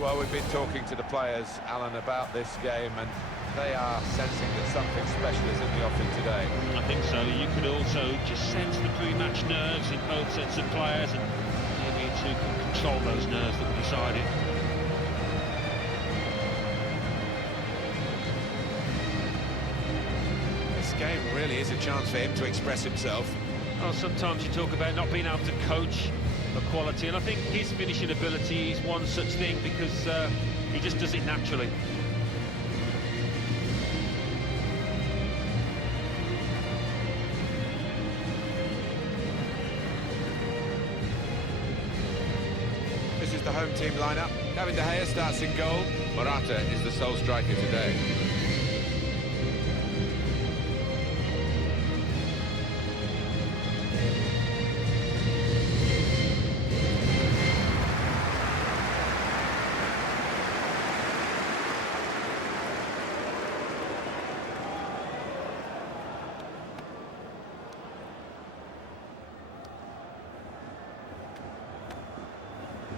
Well, we've been talking to the players, Alan, about this game, and they are sensing that something special is in the offing today. I think so. You could also just sense the pre-match nerves in both sets of players, and maybe it's who can control those nerves that will decide it. This game really is a chance for him to express himself. Well, sometimes you talk about not being able to coach the quality, and I think his finishing ability is one such thing, because he just does it naturally. This is the home team lineup. David De Gea starts in goal. Morata is the sole striker today.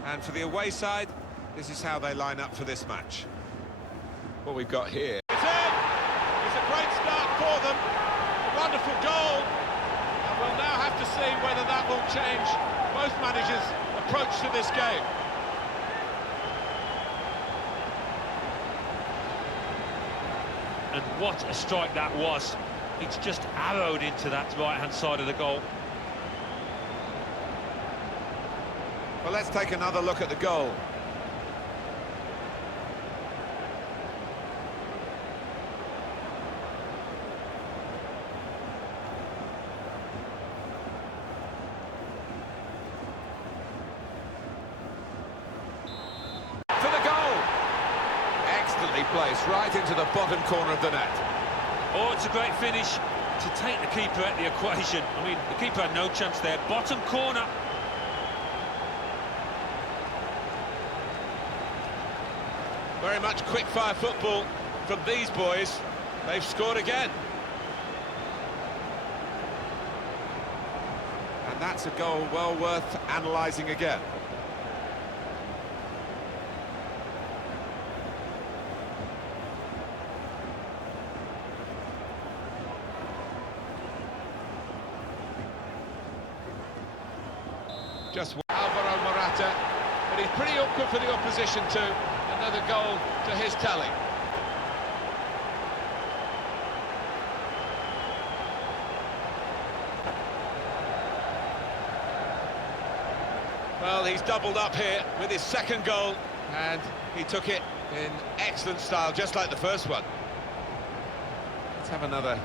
And for the away side, this is how they line up for this match. What we've got here. It's in! It's a great start for them. A wonderful goal. And we'll now have to see whether that will change both managers' approach to this game. And what a strike that was. It's just arrowed into that right-hand side of the goal. Well, let's take another look at the goal. For the goal! Excellently placed, right into the bottom corner of the net. Oh, it's a great finish to take the keeper at the equation. I mean, the keeper had no chance there. Bottom corner. Very much quick-fire football from these boys. They've scored again. And that's a goal well worth analysing again. Just Alvaro Morata, but he's pretty awkward for the opposition too. Another goal to his tally. Well, he's doubled up here with his second goal, and he took it in excellent style, just like the first one. Let's have another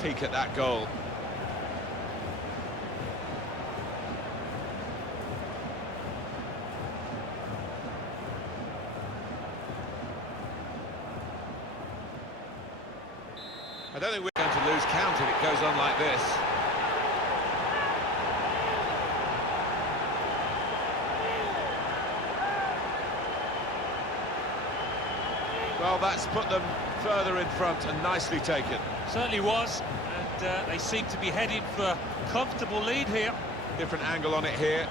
peek at that goal. I don't think we're going to lose count if it goes on like this. Well, that's put them further in front and nicely taken. Certainly was, and they seem to be heading for a comfortable lead here. Different angle on it here.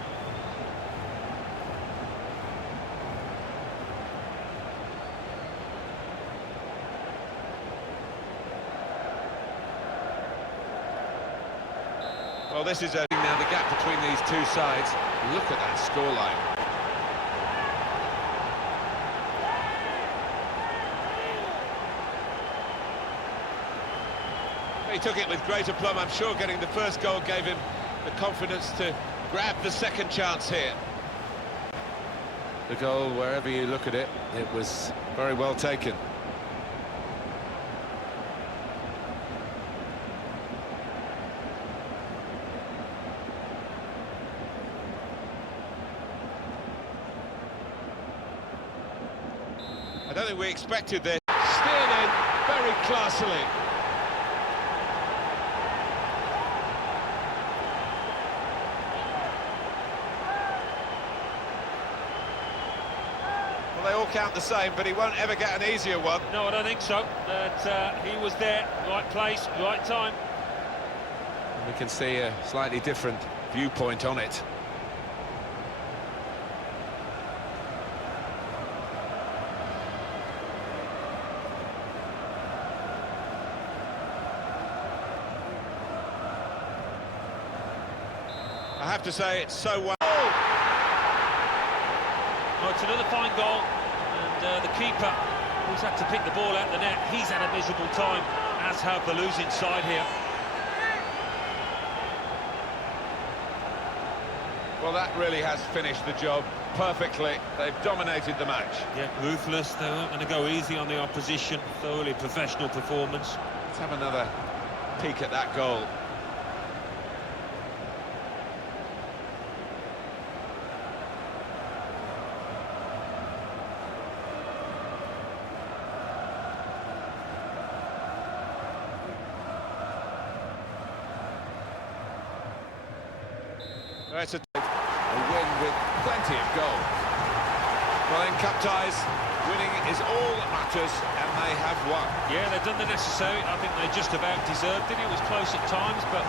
Well, this is now the gap between these two sides. Look at that scoreline. He took it with great aplomb. I'm sure getting the first goal gave him the confidence to grab the second chance here. The goal, wherever you look at it, it was very well taken. I don't think we expected this. Steered in very classily. Well, they all count the same, but he won't ever get an easier one. No, I don't think so. But he was there, right place, right time. We can see a slightly different viewpoint on it. have to say it's so well. Oh, it's another fine goal, and the keeper, who's had to pick the ball out the net, he's had a miserable time, as have the losing side here. Well, that really has finished the job perfectly. They've dominated the match. Yeah, ruthless. They weren't going to go easy on the opposition. Thoroughly professional performance. Let's have another peek at that goal. It's a win with plenty of goals. Well, in cup ties, winning is all that matters, and they have won. Yeah, they've done the necessary. I think they just about deserved it. It was close at times, but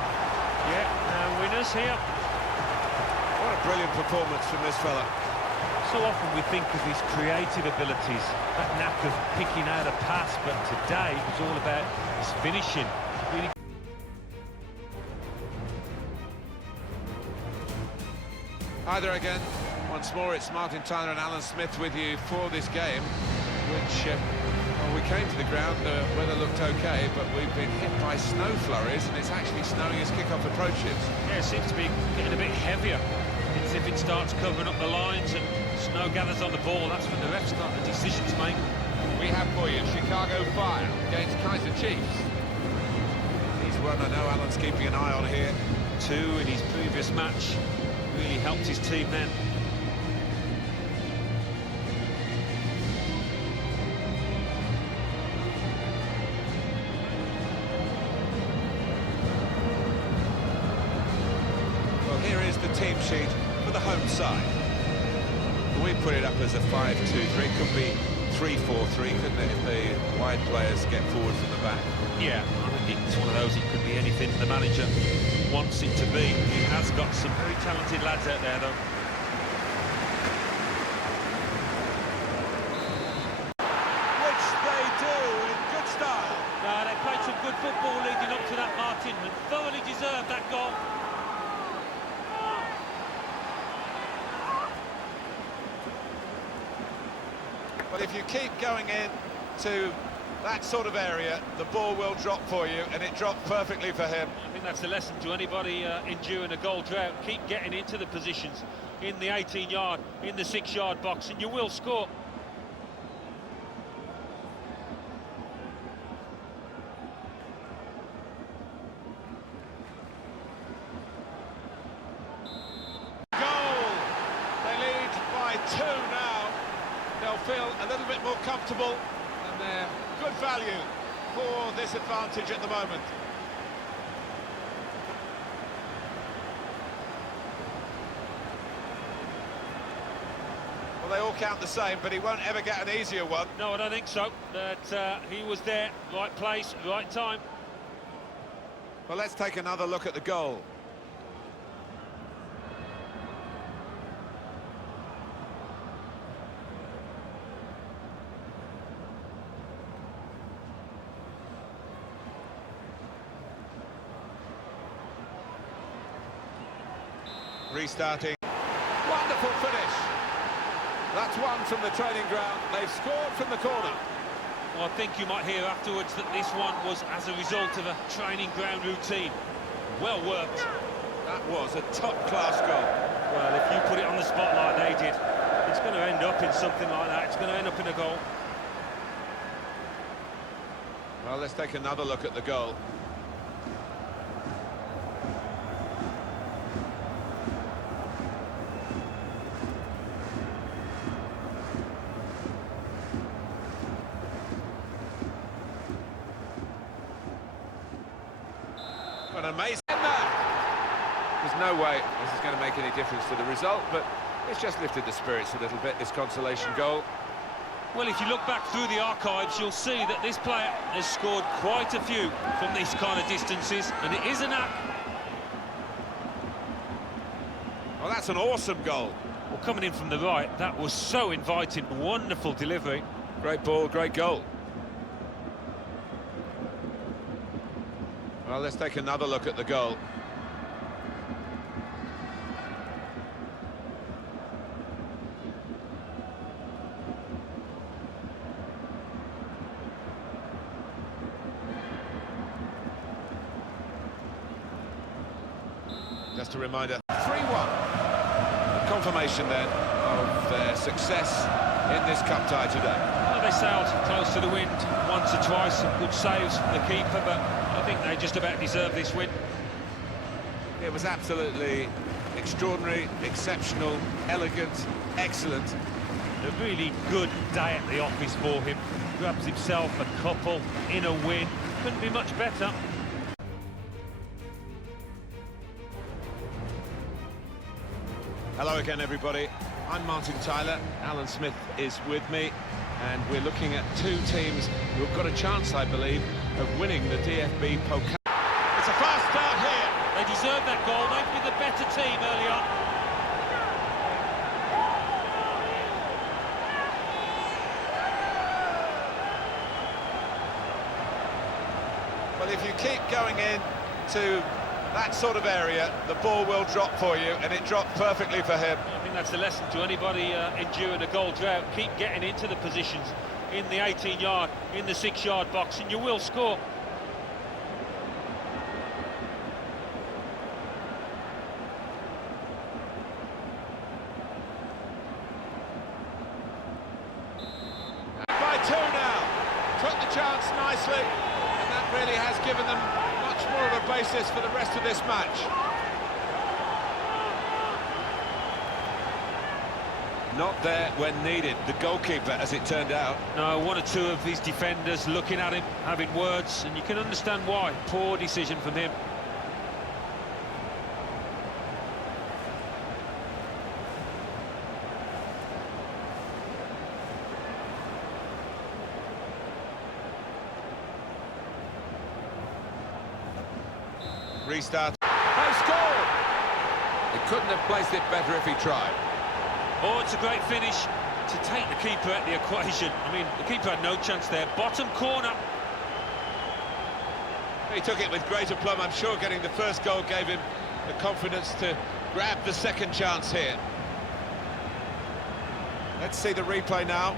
yeah, winners here. What a brilliant performance from this fella. So often we think of his creative abilities, that knack of picking out a pass, but today it was all about his finishing. Really. Hi there again. Once more, it's Martin Tyler and Alan Smith with you for this game, which, well, we came to the ground, the weather looked okay, but we've been hit by snow flurries, and it's actually snowing as kick-off approaches. Yeah, it seems to be getting a bit heavier. It's if it starts covering up the lines and snow gathers on the ball, that's when the refs start the decision to make. We have for you Chicago Fire against Kaizer Chiefs. He's one I know Alan's keeping an eye on here. 2 in his previous match. Really helped his team then. Well, here is the team sheet for the home side. We put it up as a 5-2-3, could be 3-4-3, couldn't it, if the wide players get forward from the back? Yeah, I think it's one of those, it could be anything the manager wants it to be. He has got some very talented lads out there, though. Which they do in good style. They played some good football leading up to that, Martin, and thoroughly deserved that goal. But if you keep going in to that sort of area, the ball will drop for you, and it dropped perfectly for him. I think that's a lesson to anybody enduring a goal drought. Keep getting into the positions in the 18-yard, in the 6-yard box, and you will score. Goal! They lead by 2 now. They'll feel a little bit more comfortable, and they're good value for this advantage at the moment. Well, they all count the same, but he won't ever get an easier one. No, I don't think so. That he was there, right place, right time. Well, let's take another look at the goal. Restarting. Wonderful finish. That's one from the training ground. They've scored from the corner. Well, I think you might hear afterwards that this one was as a result of a training ground routine. Well worked. That was a top-class goal. Well, if you put it on the spot like they did, it's going to end up in something like that. It's going to end up in a goal. Well, let's take another look at the goal. An amazing there. There's no way this is going to make any difference to the result, but it's just lifted the spirits a little bit, this consolation goal. Well, if you look back through the archives, you'll see that this player has scored quite a few from these kind of distances, and it is a knack. Well, that's an awesome goal. Well, coming in from the right, that was so inviting. Wonderful delivery. Great ball, great goal. Well, let's take another look at the goal. gentle reminder. 3-1. Confirmation then of their success in this cup tie today. Well, they sailed close to the wind once or twice, some good saves from the keeper, but I think they just about deserve this win. It was absolutely extraordinary, exceptional, elegant, excellent. A really good day at the office for him. Grabs himself a couple in a win. Couldn't be much better. Hello again, everybody. I'm Martin Tyler. Alan Smith is with me, and we're looking at two teams who've got a chance, I believe, of winning the DFB Pokal. It's a fast start here. They deserve that goal. They've been the better team early on. Well, if you keep going in to that sort of area, the ball will drop for you, and it dropped perfectly for him. I think that's the lesson to anybody enduring a goal drought. Keep getting into the positions in the 18-yard, in the 6-yard box, and you will score. By 2 now. Took the chance nicely, and that really has given them much more of a basis for the rest of this match. Not there when needed, the goalkeeper, as it turned out. No, one or two of his defenders looking at him, having words, and you can understand why. Poor decision from him. Restart. They scored! He couldn't have placed it better if he tried. Oh, it's a great finish to take the keeper at the equation. I mean, the keeper had no chance there. Bottom corner. He took it with great aplomb. I'm sure getting the first goal gave him the confidence to grab the second chance here. Let's see the replay now.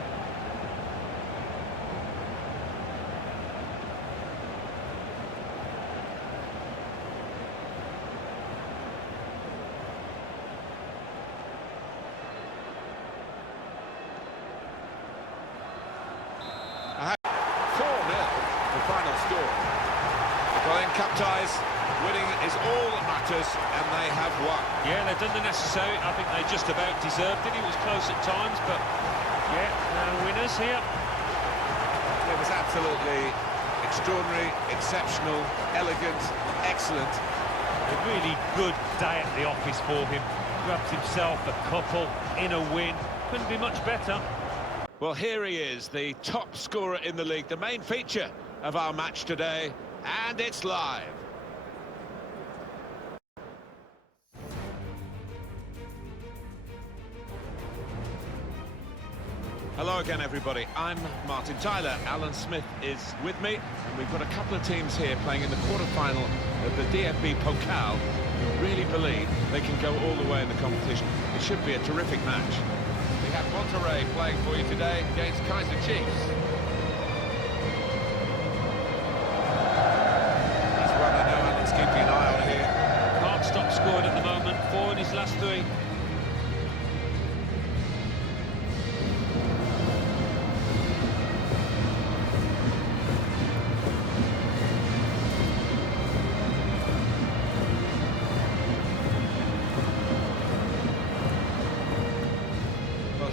Final score. Well, in cup ties, winning is all that matters, and they have won. Yeah, they've done the necessary. I think they just about deserved it. It was close at times, but yeah, winners here. It was absolutely extraordinary, exceptional, elegant, excellent. A really good day at the office for him. Grabs himself a couple in a win. Couldn't be much better. Well, here he is, the top scorer in the league, the main feature of our match today, and it's live. Hello again, everybody. I'm Martin Tyler. Alan Smith is with me, and we've got a couple of teams here playing in the quarter-final of the DFB Pokal who really believe they can go all the way in the competition. It should be a terrific match. We have Monterrey playing for you today against Kaizer Chiefs. That's one I know Alan's keeping an eye on here. Can't stop scoring at the moment. 4 in his last 3.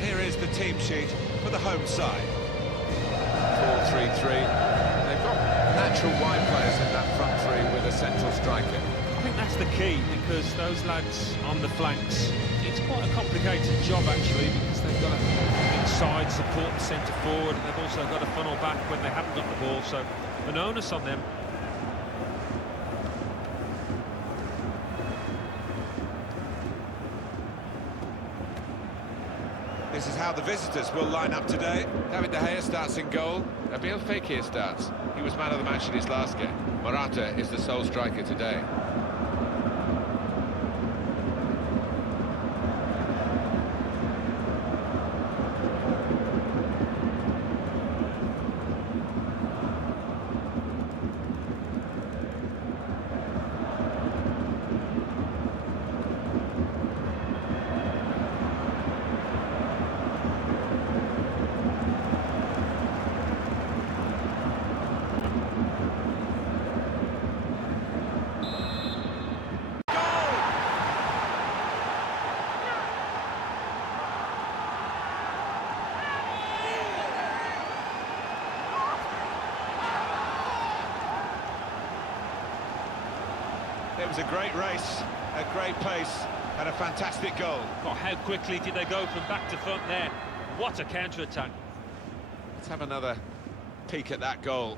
Here is the team sheet for the home side. 4-3-3. They've got natural wide players in that front three with a central striker. I think that's the key, because those lads on the flanks, it's quite a complicated job actually, because they've got to inside support the centre forward, and they've also got to funnel back when they haven't got the ball, so an onus on them. This is how the visitors will line up today. David De Gea starts in goal. Nabil Fekir starts. He was man of the match in his last game. Morata is the sole striker today. It was a great race, a great pace, and a fantastic goal. Oh, how quickly did they go from back to front there? What a counter-attack. Let's have another peek at that goal.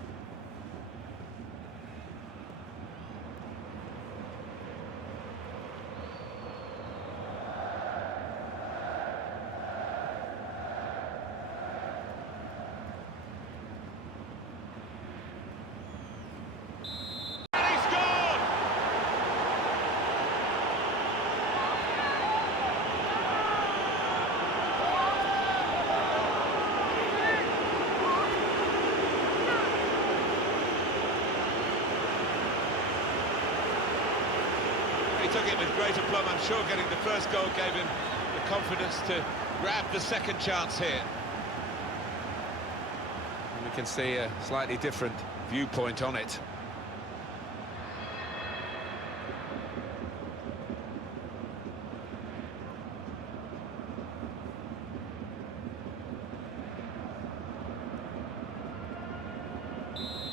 He took it with great aplomb. I'm sure getting the first goal gave him the confidence to grab the second chance here. And we can see a slightly different viewpoint on it.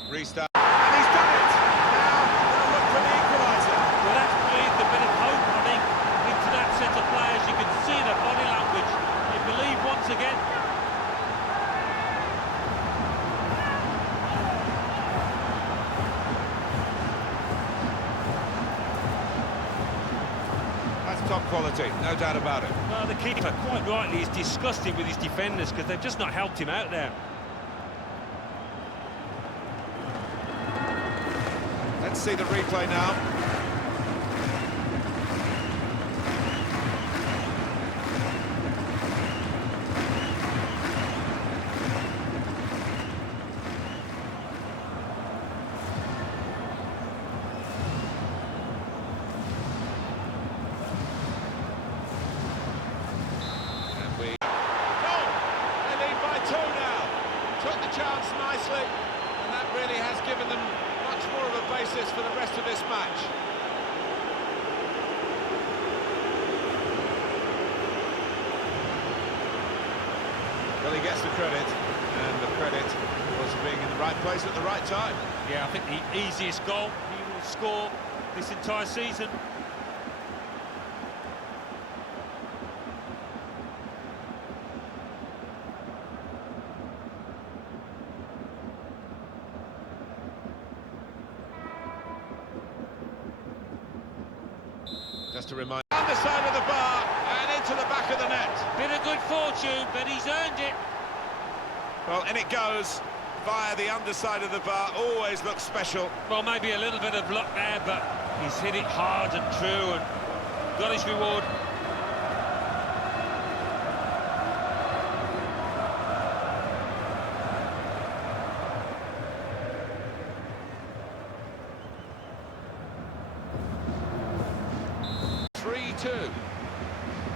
Restart. And he's done it! Now, they'll look for the equaliser. Well, that's breathed a bit of hope, I think, into that set of players. You can see the body language. They believe once again. That's top quality, no doubt about it. Well, the keeper, quite rightly, is disgusted with his defenders because they've just not helped him out there. Let's see the replay now. And we... Goal! They lead by 2 now. Took the chance nicely, and that really has given them much more of a basis for the rest of this match. Well, he gets the credit, and the credit was being in the right place at the right time. Yeah, I think the easiest goal he will score this entire season. Just to remind... Underside of the bar, and into the back of the net. Bit of good fortune, but he's earned it. Well, and it goes via the underside of the bar, always looks special. Well, maybe a little bit of luck there, but he's hit it hard and true and got his reward.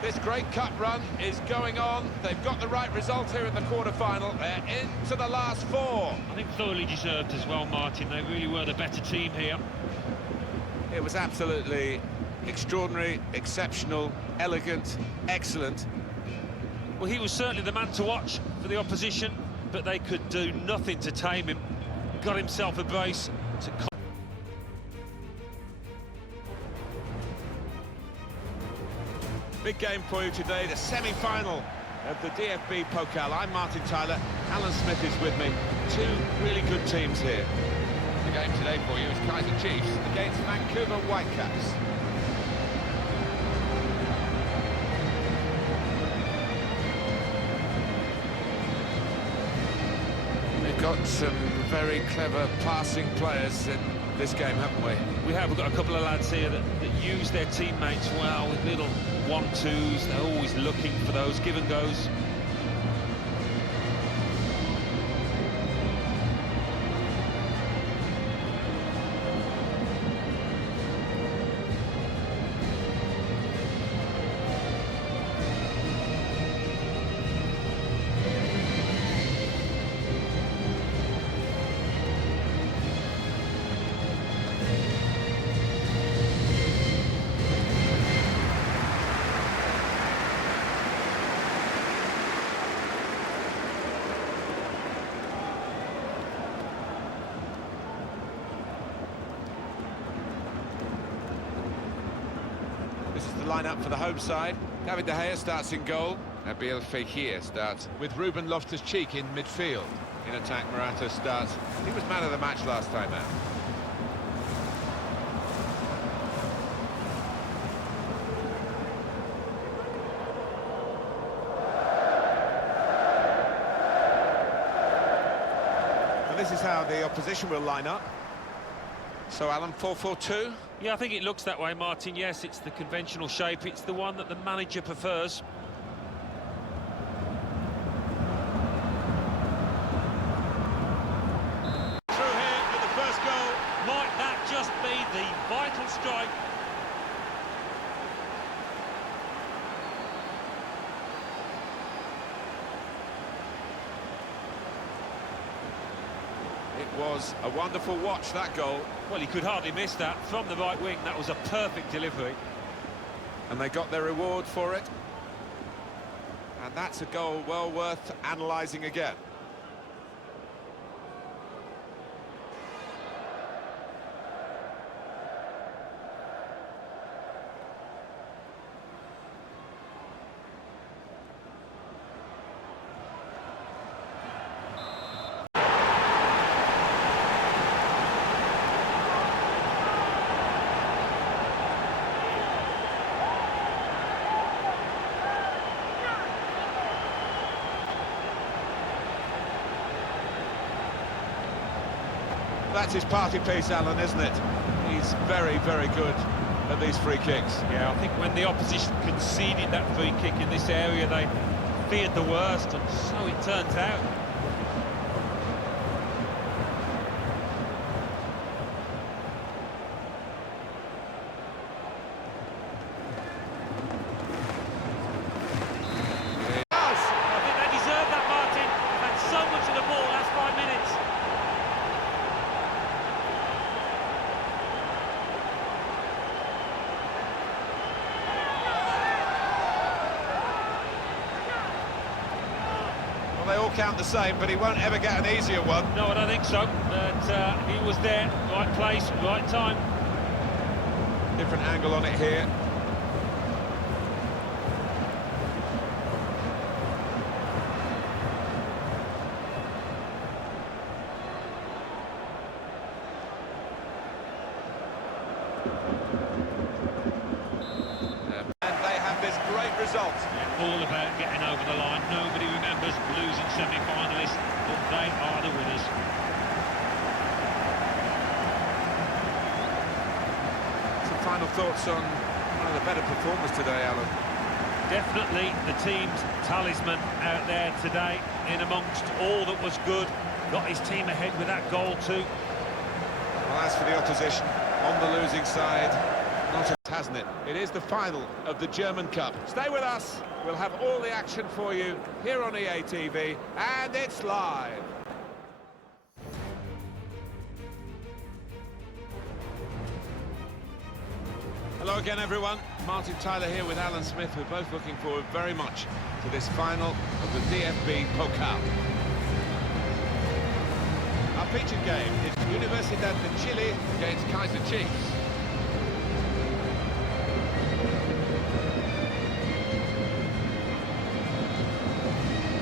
This great cup run is going on. They've got the right result here in the quarter-final. They're into the last 4. I think thoroughly deserved as well, Martin. They really were the better team here. It was absolutely extraordinary, exceptional, elegant, excellent. Well, he was certainly the man to watch for the opposition, but they could do nothing to tame him. Got himself a brace to... Big game for you today, the semi-final of the DFB Pokal. I'm Martin Tyler, Alan Smith is with me. 2 really good teams here. The game today for you is Kaizer Chiefs against Vancouver Whitecaps. We've got some very clever passing players in this game, haven't we? We have. We've got a couple of lads here that use their teammates well with little 1-2s. They're always looking for those give and goes. line up for the home side. David De Gea starts in goal. Nabil Fekir starts with Ruben Loftus-Cheek in midfield. In attack, Morata starts. He was man of the match last time out. And this is how the opposition will line up. So, Alan, 4-4-2? Yeah, I think it looks that way, Martin. Yes, it's the conventional shape. It's the one that the manager prefers. Through here with the first goal. Might that just be the vital strike? It was a wonderful watch, that goal. Well, he could hardly miss that. From the right wing, that was a perfect delivery. And they got their reward for it. And that's a goal well worth analysing again. That's his party piece, Alan, isn't it? He's very, very good at these free kicks. Yeah, I think when the opposition conceded that free kick in this area, they feared the worst, and so it turns out. I think they deserve that, Martin. They've had so much of the ball last 5 minutes. They all count the same, but he won't ever get an easier one. No, I don't think so. But he was there, right place, right time. Different angle on it here. And they have this great result. All about getting over the line. Nobody remembers losing semi-finalists, but they are the winners. Some final thoughts on one of the better performers today, Alan. Definitely the team's talisman out there today, in amongst all that was good. Got his team ahead with that goal too. Well, as for the opposition, on the losing side, not a, hasn't it? It is the final of the German Cup. Stay with us. We'll have all the action for you here on EA TV, and it's live. Hello again, everyone. Martin Tyler here with Alan Smith. We're both looking forward very much to this final of the DFB Pokal. Our featured game is Universidad de Chile against Kaizer Chiefs.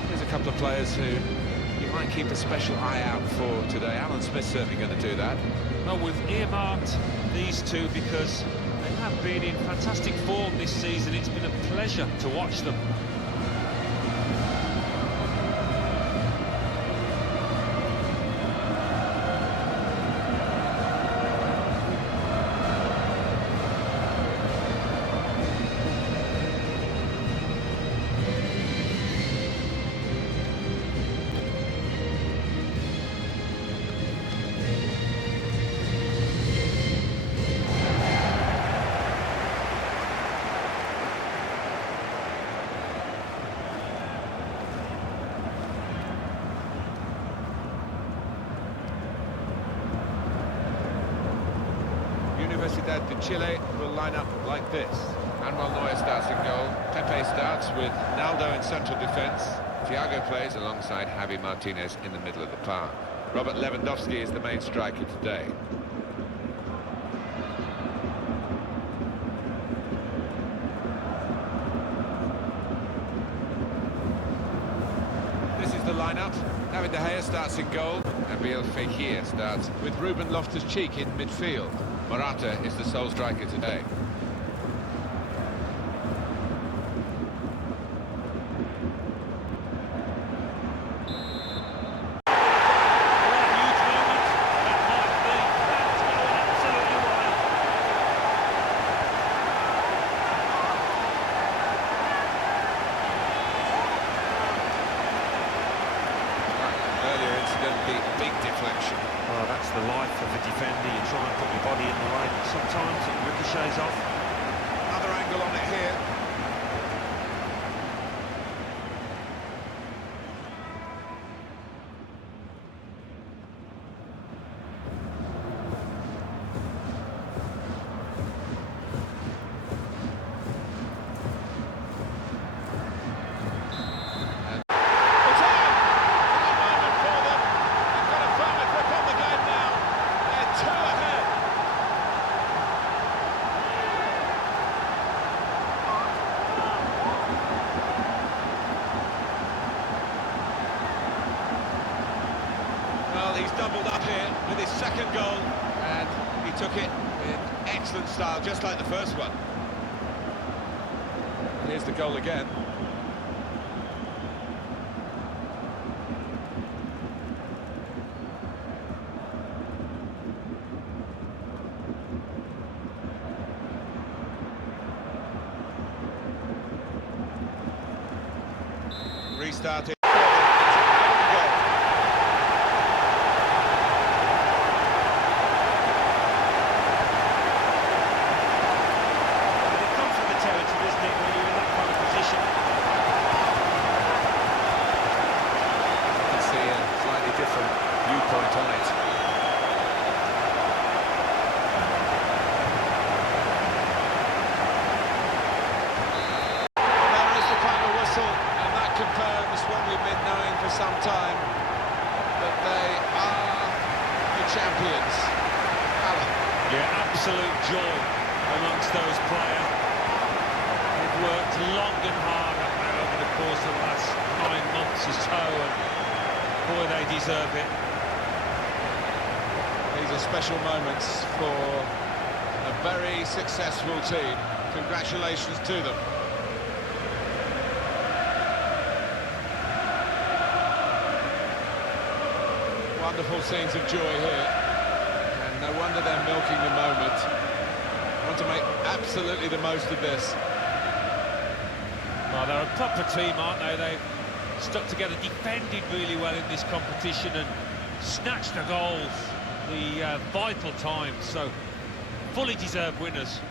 There's a couple of players who you might keep a special eye out for today. Alan Smith's certainly going to do that. Well, we've earmarked these two because they have been in fantastic form this season. It's been a pleasure to watch them. Universidad de Chile will line up like this. Manuel Neuer starts in goal. Pepe starts with Naldo in central defence. Thiago plays alongside Javi Martinez in the middle of the park. Robert Lewandowski is the main striker today. the lineup. David De Gea starts in goal. Nabil Fekir starts with Ruben Loftus-Cheek in midfield. Morata is the sole striker today. Big deflection. Oh, that's the life of a defender. You try and put your body in the way, but sometimes it ricochets off. Another angle on it here. He's doubled up here with his second goal, and he took it in excellent style, just like the first one. Here's the goal again. Restarted. Viewpoint on it. There is the final whistle, and that confirms what we've been knowing for some time, that they are the champions. Alan. Yeah, absolute joy amongst those players. They've worked long and hard over the course of the last 9 months or so, and boy, they deserve it. These are special moments for a very successful team. Congratulations to them. Wonderful scenes of joy here, and no wonder they're milking the moment. Want to make absolutely the most of this. Well, they're a proper team, aren't they? They've stuck together, defended really well in this competition and snatched the goals, the vital times, so fully deserved winners.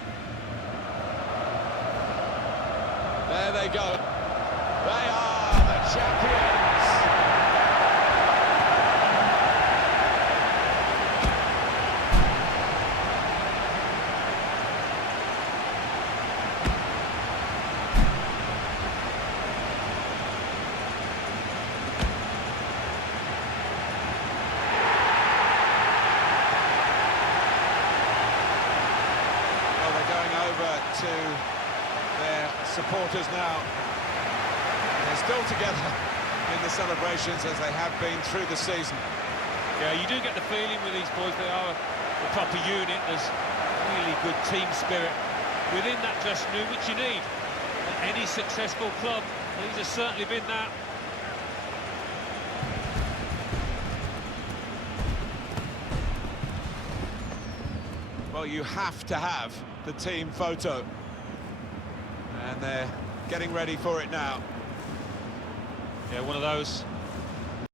There they go. They are the champions. To their supporters now. They're still together in the celebrations as they have been through the season. Yeah, you do get the feeling with these boys, they are a proper unit. There's really good team spirit within that dressing room, which you need at any successful club. These have certainly been that. Well, you have to have the team photo, and they're getting ready for it now. Yeah, one of those